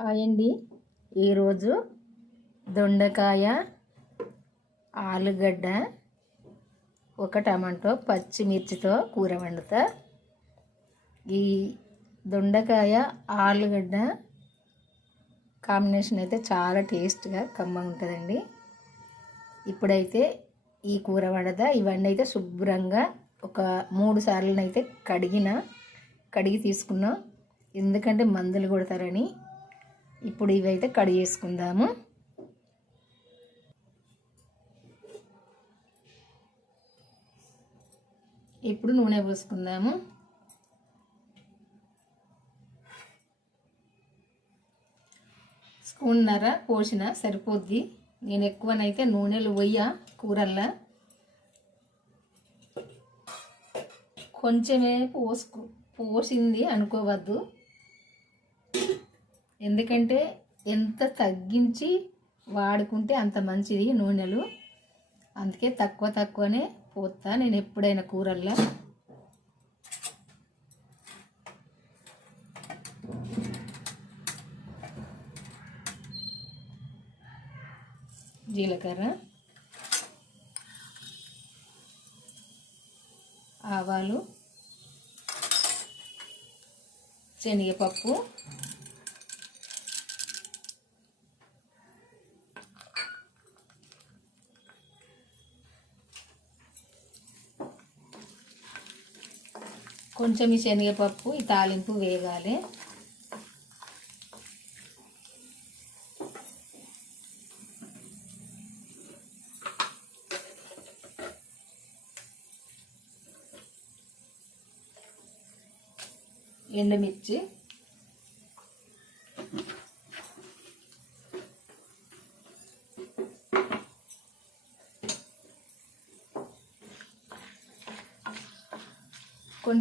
Hi అండి. ఈరోజు దొండకాయ ఆలుగడ్డ ఒక టమాటో పచ్చిమిర్చితో కూర వండుతా. ఈ దొండకాయ ఆలుగడ్డ కాంబినేషన్ అయితే చాలా టేస్ట్గా కమ్మగా ఉంటుందండి. ఇప్పుడైతే ఈ కూర వండదా ఇవన్నీ అయితే శుభ్రంగా ఒక మూడు సార్లు కడిగిన కడిగి తీసుకున్నాం. ఎందుకంటే మందులు కొడతారని ఇప్పుడు ఇవైతే కడి చేసుకుందాము. ఇప్పుడు నూనె పోసుకుందాము. స్పూన్నర పోసిన సరిపోద్ది. నేను ఎక్కువనైతే నూనెలు పోయ్యా కూరల్లో. కొంచెమే పోసుకు పోసింది అనుకోవద్దు. ఎందుకంటే ఎంత తగ్గించి వాడుకుంటే అంత మంచిది నూనెలు. అందుకే తక్కువ తక్కువనే పోతా నేను ఎప్పుడైనా కూరల్లో. జీలకర్ర ఆవాలు శనగపప్పు కొంచెం ఈ శనగపప్పు ఈ తాలింపు వేగాలి. ఎండుమిర్చి.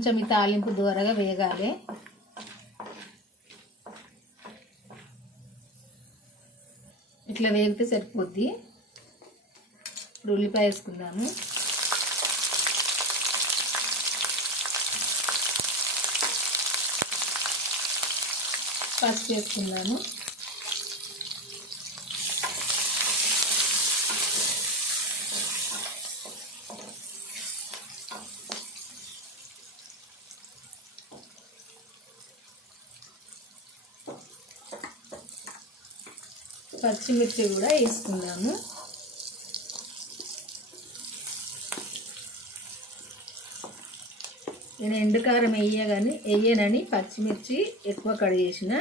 కొంచెం ఈ తాలింపు దూరగా వేగాలి. ఇట్లా వేగితే సరిపోద్ది. ఇప్పుడు ఉల్లిపాయ వేసుకుందాము. పసుపు వేసుకుందాము. పచ్చిమిర్చి కూడా వేసుకుందాము నేను ఎండుకారం వేయగాని వేయనని పచ్చిమిర్చి ఎక్కువ కడిగేసిన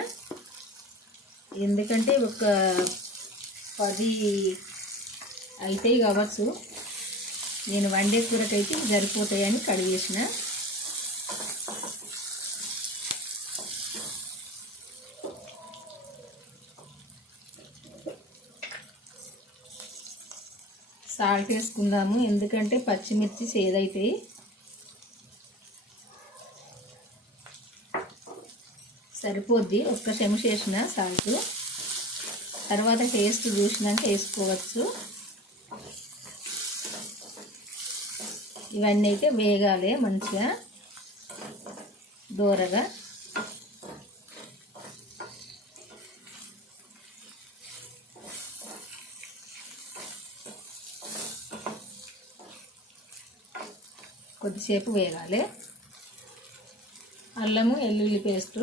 ఎందుకంటే ఒక పది అవుతాయి కావచ్చు. నేను వండే కూరకైతే సరిపోతాయని కడిగేసిన సాల్ట్ వేసుకుందాము ఎందుకంటే పచ్చిమిర్చి సేదైతాయి సరిపోద్ది. ఒక్క చెంచా వేసిన సాల్ట్. తర్వాత టేస్ట్ చూసినాక వేసుకోవచ్చు. ఇవన్నీ అయితే వేగాలి మంచిగా. దూరగా. కొద్దిసేపు వేగాలి. అల్లము వెల్లుల్లి పేస్టు.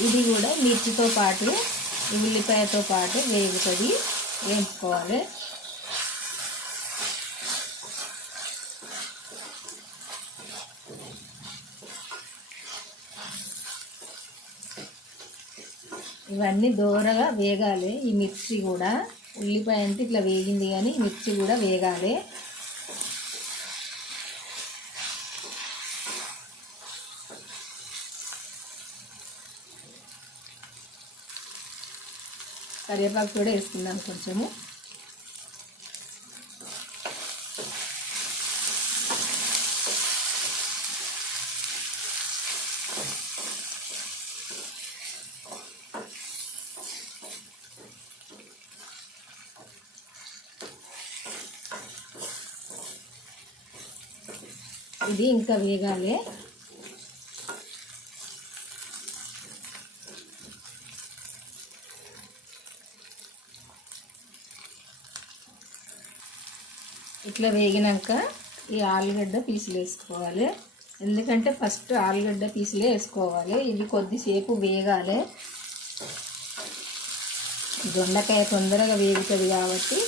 ఇది కూడా మిర్చితో పాటు ఉల్లిపాయతో పాటు వేగుతుంది. వేపుకోవాలి. ఇవన్నీ దూరగా వేగాలి. ఈ మిక్సీ కూడా ఉల్లిపాయ అంటే ఇట్లా వేగింది కానీ మిర్చి కూడా వేగాలి. కరివేపాకు కూడా వేసుకుందాం కొంచెము. ఇది ఇంకా వేగాలి. ఇట్లా వేగినాక ఈ ఆలుగడ్డ పీసులు వేసుకోవాలి. ఎందుకంటే ఫస్ట్ ఆలుగడ్డ పీసులే వేసుకోవాలి. ఇవి కొద్దిసేపు వేగాలి. దొండకాయ తొందరగా వేగుతుంది కాబట్టి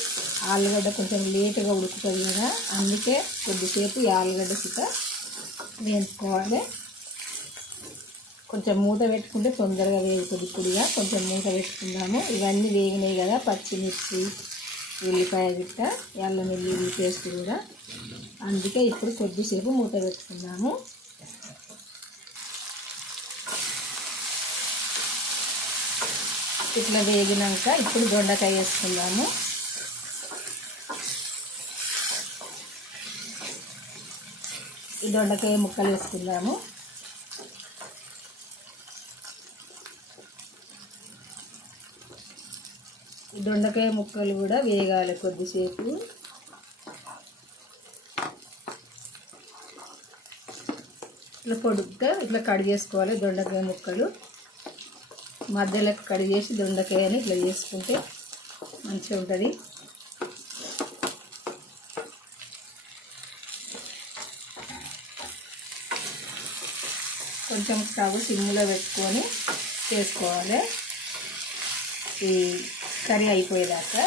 ఆలుగడ్డ కొంచెం లేటుగా ఉడుకుతుంది కదా అందుకే కొద్దిసేపు ఈ ఆలుగడ్డ సిక్క వేయించుకోవాలి. కొంచెం మూత పెట్టుకుంటే తొందరగా వేగుతుంది ఇప్పుడుగా కొంచెం మూత పెట్టుకుందాము. ఇవన్నీ వేగినాయి కదా పచ్చిమిర్చి ఉల్లిపాయ గిట్ట ఎల్లం వెల్లుల్లి పేస్ట్ కూడా. అందుకే ఇప్పుడు కొద్దిసేపు మూత పెట్టుకుందాము. ఇట్లా వేగినాక ఇప్పుడు దొండకాయ వేసుకుందాము. ఈ దొండకాయ ముక్కలు వేసుకుందాము. ఈ దొండకాయ ముక్కలు కూడా వేగాలి కొద్దిసేపు. ఇట్లా పొడుగ్గా ఇట్లా కడిగేసుకోవాలి దొండకాయ ముక్కలు. మధ్యలో కడిగేసి దొండకాయని ఇట్లా చేసుకుంటే మంచిగా ఉంటుంది. కొంచెం స్టవ్ సిమ్లో పెట్టుకొని చేసుకోవాలి. ఈ కర్రీ అయిపోయేదాకా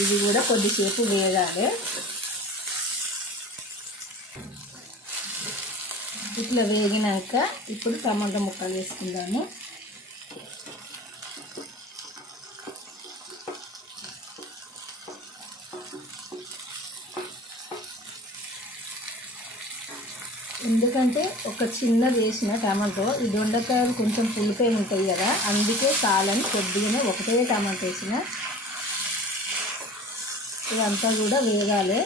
ఇది కూడా కొద్దిసేపు వేగాలి. ఇట్లా వేగినాక ఇప్పుడు టమాటా ముక్కలు వేసుకుందాము. ఎందుకంటే ఒక చిన్న వేసిన టమాటో ఈ దొండకాయలు కొంచెం పులిపోయి ఉంటాయి కదా అందుకే కాలని కొద్దిగానే ఒకటే టమాటో వేసిన. ఇదంతా కూడా వేగాలి.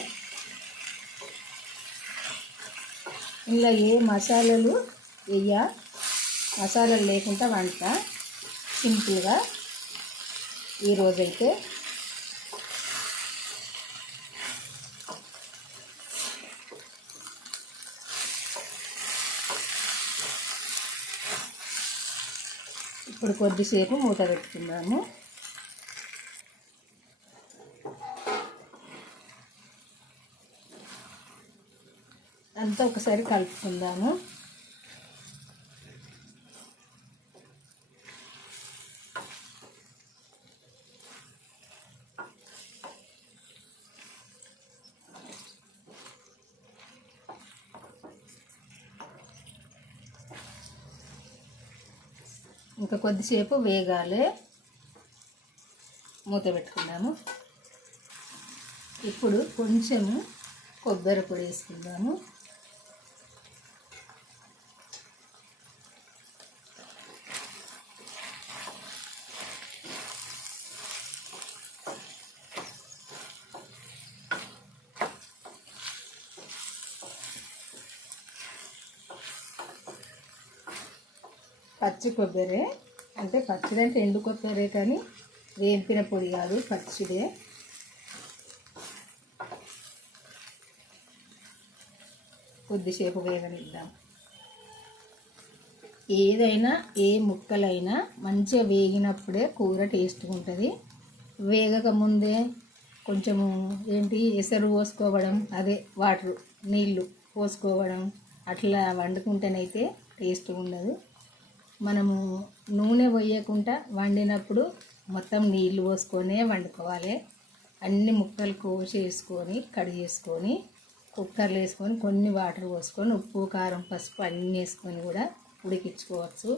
ఇలా ఏ మసాలాలు వేయ? మసాలాలు లేకుండా వంట సింపుల్గా. ఈరోజైతే ఇప్పుడు కొద్దిసేపు మూత పెట్టుకుందాము. అంతా ఒకసారి కలుపుకుందాము. కొద్దిసేపు వేగాలి. మూత పెట్టుకున్నాము ఇప్పుడు కొంచెము కొబ్బరి పొడి వేసుకుందాము. పచ్చి కొబ్బరి. అంటే పచ్చడి అంటే ఎండు కొబ్బరి కానీ వేంపిన పొడి కాదు పచ్చిదే. కొద్దిసేపు వేగనిద్దాం. ఏదైనా ఏ ముక్కలైనా మంచిగా వేగినప్పుడే కూర టేస్ట్గా ఉంటుంది వేగకముందే కొంచెము ఏంటి ఎసరు పోసుకోవడం అదే వాటర్ నీళ్ళు పోసుకోవడం అట్లా వండుకుంటేనైతే టేస్ట్గా ఉండదు మనము నూనె పోయకుండా వండినప్పుడు మొత్తం నీళ్ళు పోసుకొనే వండుకోవాలి. అన్ని ముక్కలు కోసి వేసుకొని కడిగేసుకొని కుక్కర్లు వేసుకొని కొన్ని వాటర్ పోసుకొని ఉప్పు కారం పసుపు అన్నీ వేసుకొని కూడా ఉడికించుకోవచ్చు.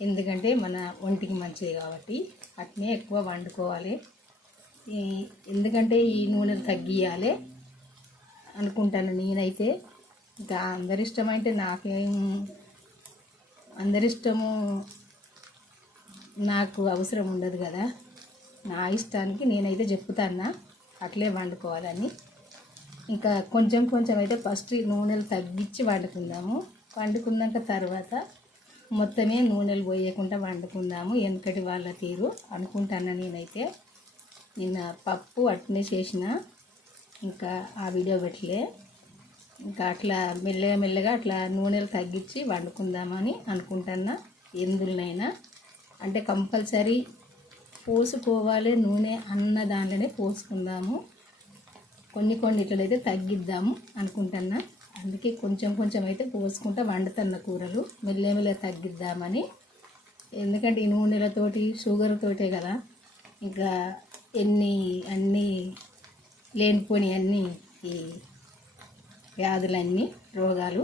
ఎందుకంటే మన ఒంటికి మంచిది కాబట్టి అట్నే ఎక్కువ వండుకోవాలి. ఎందుకంటే ఈ నూనెలు తగ్గియాలి అనుకుంటాను నేనైతే. ఇంకా అందరి ఇష్టమైతే నాకేం అందరిష్టము నాకు అవసరం ఉండదు కదా. నా ఇష్టానికి నేనైతే చెప్తాను అట్లే వండుకోవాలని. ఇంకా కొంచెం కొంచెం అయితే ఫస్ట్ నూనెలు తగ్గించి వండుకుందాము. వండుకున్నాక తర్వాత మొత్తమే నూనెలు పోయకుండా వండుకుందాము. వెనకటి వాళ్ళ తీరు అనుకుంటాను నేనైతే. నిన్న పప్పు అట్నే చేసిన. ఇంకా ఆ వీడియో పెట్టలే. ఇంకా అట్లా మెల్లగా మెల్లగా అట్లా నూనెలు తగ్గించి వండుకుందామని అనుకుంటున్నా ఎందులోనైనా. అంటే కంపల్సరీ పోసుకోవాలి నూనె అన్న దాంట్లోనే పోసుకుందాము. కొన్ని కొన్నిట్లయితే తగ్గిద్దాము అనుకుంటున్నా. అందుకే కొంచెం కొంచెం అయితే పోసుకుంటా వండుతున్న కూరలు మెల్లమెల్ల తగ్గిద్దామని. ఎందుకంటే ఈ నూనెలతోటి షుగర్ తోటే కదా. ఇంకా ఎన్ని అన్నీ లేనిపోని అన్నీ ఈ వ్యాధులన్నీ రోగాలు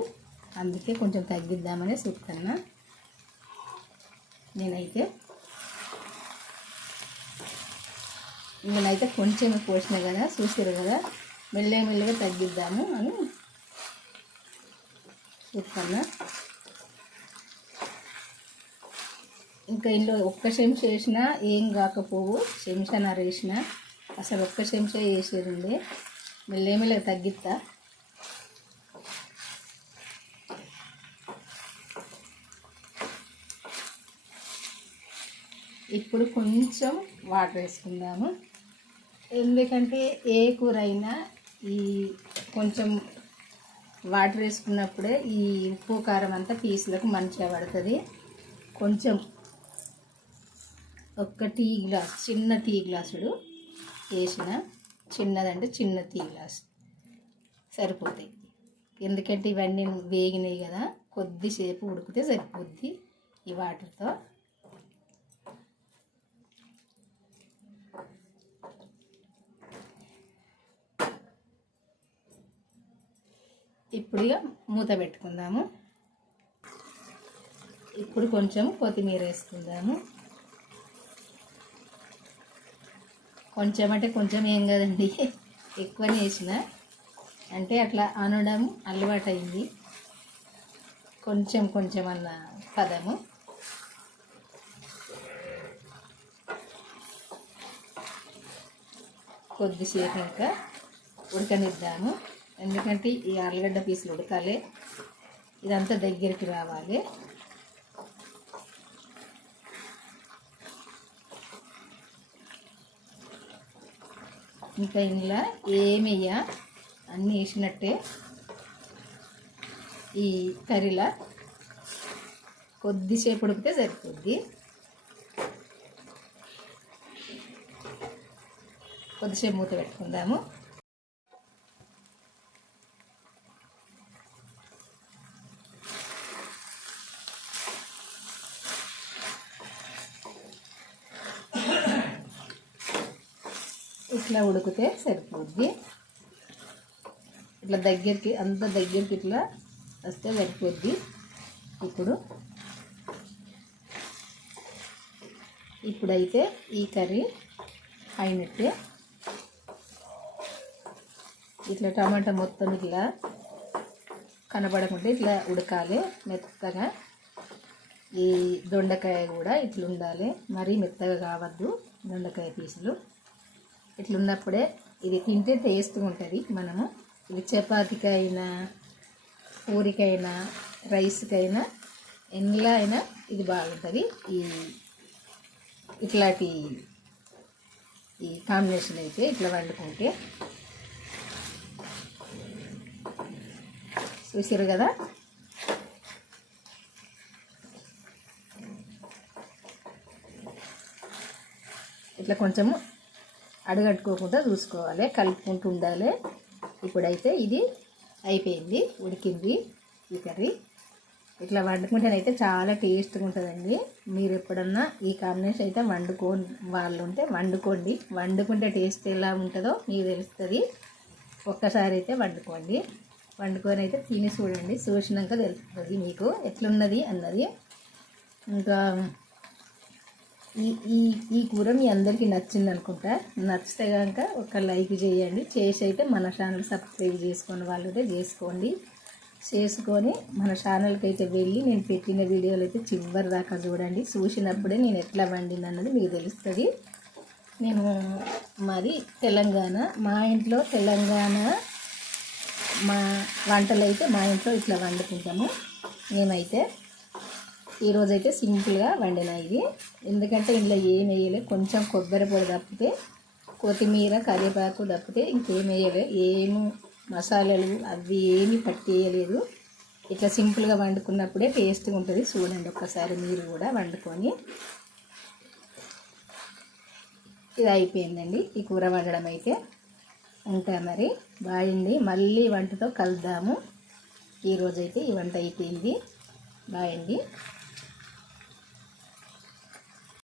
అందుకే కొంచెం తగ్గిద్దామని చెప్తున్నా నేనైతే నేనైతే కొంచెం పోసిన కదా చూసారు కదా మెల్లగా మెల్లగా తగ్గిద్దాము అని చెప్తున్నా ఇంకా ఇంట్లో ఒక్క చెంచా వేసినా ఏం కాకపోవు చెంచానర వేసిన. అసలు ఒక్క చెంచా వేసేది ఉండే మెల్లమెల్లగా తగ్గిస్తా ఇప్పుడు కొంచెం వాటర్ వేసుకుందాము. ఎందుకంటే ఏ కూర అయినా ఈ కొంచెం వాటర్ వేసుకున్నప్పుడే ఈ ఉప్పు కారం అంతా పీసులకు మంచిగా పడుతుంది. కొంచెం ఒక్క టీ గ్లాస్ చిన్న టీ గ్లాసుడు వేసిన చిన్నదంటే చిన్న టీ గ్లాస్ సరిపోతాయి. ఎందుకంటే ఇవన్నీ వేగినాయి కదా కొద్దిసేపు ఉడికితే సరిపోద్ది ఈ వాటర్తో. ఇప్పుడు ఇక మూత పెట్టుకుందాము. ఇప్పుడు కొంచెం కొత్తిమీర వేసుకుందాము. కొంచెం అంటే కొంచెం ఏం కదండి ఎక్కువనే వేసిన. అంటే అట్లా అనడం అలవాటు అయింది కొంచెం కొంచెం అన్న పదము. కొద్దిసేపు ఇంకా ఉడకనిద్దాము. ఎందుకంటే ఈ ఆలుగడ్డ పీసులు ఉడకాలి. ఇదంతా దగ్గరికి రావాలి. ఇంకా ఇందులో ఏమయ్యా అన్నీ వేసినట్టే ఈ కర్రీలా కొద్దిసేపు ఉడికితే సరిపోద్ది. కొద్దిసేపు మూత పెట్టుకుందాము. ఇట్లా ఉడికితే సరిపోద్ది. ఇట్లా దగ్గరికి అంత దగ్గరికి ఇట్లా వస్తే సరిపోద్ది. ఇప్పుడు ఇప్పుడైతే ఈ కర్రీ అయినట్టే. ఇట్లా టమాటా మొత్తం ఇట్లా కనపడకుండా ఇట్లా ఉడకాలి మెత్తగా. ఈ దొండకాయ కూడా ఇట్లా ఉండాలి. మరీ మెత్తగా కావద్దు దొండకాయ పీసులు. ఇట్లున్నప్పుడే ఇది తింటే టేస్ట్గా ఉంటుంది. మనము ఇది చపాతీకైనా పూరికైనా రైస్కైనా ఎందులో అయినా ఇది బాగుంటుంది. ఈ ఇట్లాంటి ఈ కాంబినేషన్ అయితే ఇట్లా వండుకుంటే చూసారు కదా? ఇట్లా కొంచెము అడగట్టుకోకుండా చూసుకోవాలి కలుపుకుంటూ ఉండాలి. ఇప్పుడైతే ఇది అయిపోయింది ఉడికింది ఈ కర్రీ. ఇట్లా వండుకుంటేనైతే చాలా టేస్ట్గా ఉంటుందండి. మీరు ఎప్పుడన్నా ఈ కాంబినేషన్ అయితే వండుకో వాళ్ళు ఉంటే వండుకోండి. వండుకుంటే టేస్ట్ ఎలా ఉంటుందో మీకు తెలుస్తుంది. ఒక్కసారి అయితే వండుకోండి. వండుకొని అయితే తిని చూడండి. చూసినాక తెలుస్తుంది మీకు ఎట్లున్నది అన్నది. ఇంకా ఈ ఈ ఈ కూర మీ అందరికీ నచ్చింది అనుకుంటా. నచ్చితే కనుక ఒక లైక్ చేయండి. చేసి అయితే మన ఛానల్ సబ్స్క్రైబ్ చేసుకున్న వాళ్ళు చేసుకోండి. చేసుకొని మన ఛానల్కి అయితే వెళ్ళి నేను పెట్టిన వీడియోలు అయితే చివరి దాకా చూడండి. చూసినప్పుడే నేను ఎట్లా వండింది అన్నది మీకు తెలుస్తుంది. నేను మరి తెలంగాణ మా ఇంట్లో తెలంగాణ మా వంటలు అయితే మా ఇంట్లో ఇట్లా వండుకుంటాము. మేమైతే ఈరోజైతే సింపుల్గా వండిన ఇది. ఎందుకంటే ఇందులో ఏం వేయలే కొంచెం కొబ్బరి పొడి తప్పితే కొత్తిమీర కరివేపాకు తప్పితే ఇంకేం వేయలే. ఏం మసాలాలు అవి ఏమీ పట్టేయలేదు. ఇట్లా సింపుల్గా వండుకున్నప్పుడే టేస్ట్గా ఉంటుంది. చూడండి ఒక్కసారి మీరు కూడా వండుకొని. ఇది అయిపోయిందండి. ఈ కూర వండడం అయితే ఉంటా మరి బాగుంది. మళ్ళీ వంటతో కలుద్దాము. ఈరోజైతే ఈ వంట అయిపోయింది. బాగుంది.